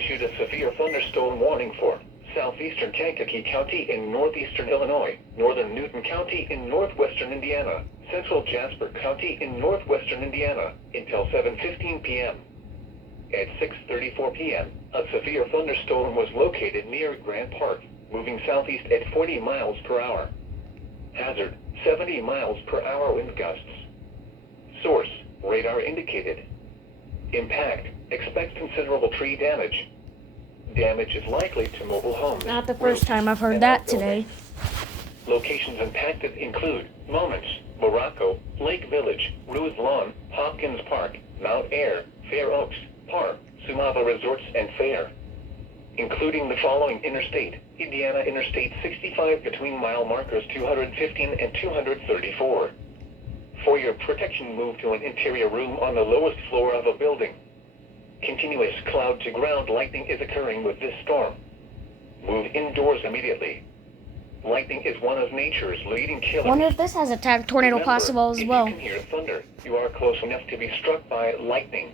issued a severe thunderstorm warning for southeastern Kankakee County in northeastern Illinois, northern Newton County in northwestern Indiana, central Jasper County in northwestern Indiana, until 7:15 p.m. At 6:34 p.m., a severe thunderstorm was located near Grant Park, moving southeast at 40 miles per hour. Hazard, 70 miles per hour wind gusts. Source, radar indicated. Impact, expect considerable tree damage. Damage is likely to mobile homes. Not the first roofs, time I've heard and that outbuildings. today. Locations impacted include Moments, Morocco, Lake Village, Ruth Lawn, Hopkins Park, Mount Air, Fair Oaks, Park, Sumava Resorts and Fair. Including the following interstate: Indiana Interstate 65 between mile markers 215 and 234. For your protection, move to an interior room on the lowest floor of a building. Continuous cloud-to-ground lightning is occurring with this storm. Move indoors immediately. Lightning is one of nature's leading killers. Wonder if this has a tornado Remember, possible as well. If you can hear thunder, you are close enough to be struck by lightning.